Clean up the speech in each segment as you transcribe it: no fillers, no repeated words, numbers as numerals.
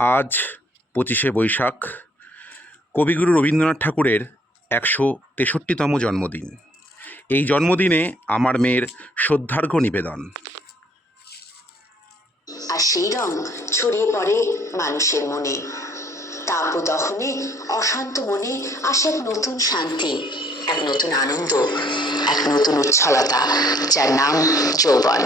আজ 25শে বৈশাখ, কবিগুরু রবীন্দ্রনাথ ঠাকুরের 163তম জন্মদিন। এই জন্মদিনে আমার মেয়ের শ্রদ্ধার্ঘ্য নিবেদন। আর সেই রং ছড়িয়ে পড়ে মানুষের মনে। তাপ দহনে অশান্ত মনে আসে এক নতুন শান্তি, এক নতুন আনন্দ, এক নতুন উচ্ছলতা, যার নাম যৌবন।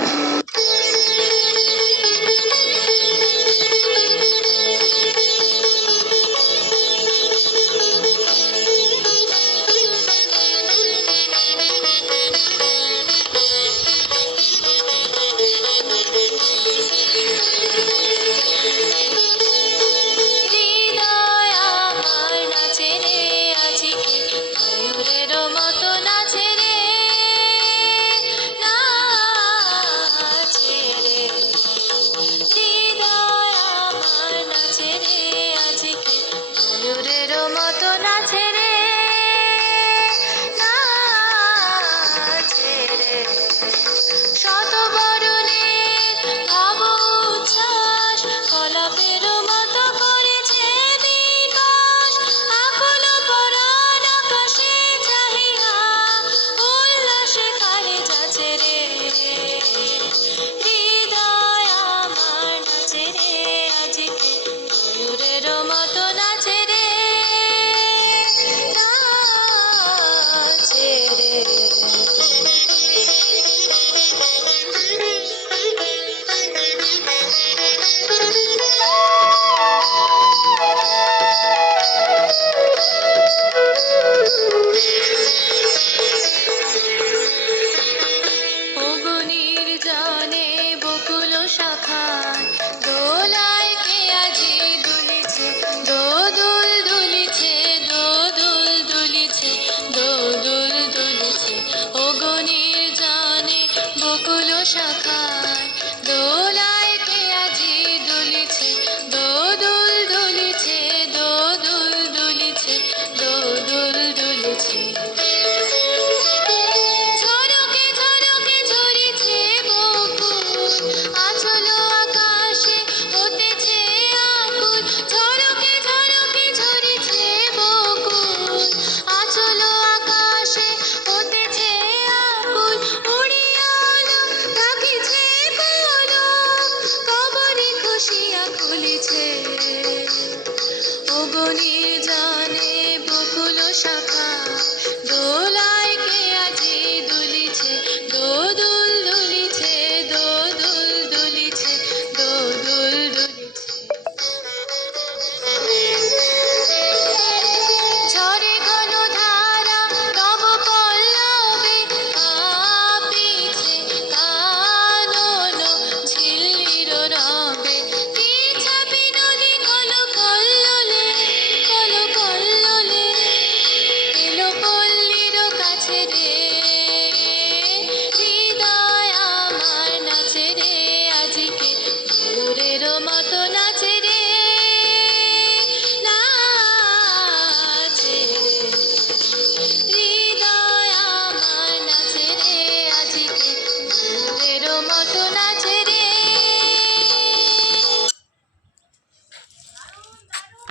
অগণির জানে বকুল শাখা।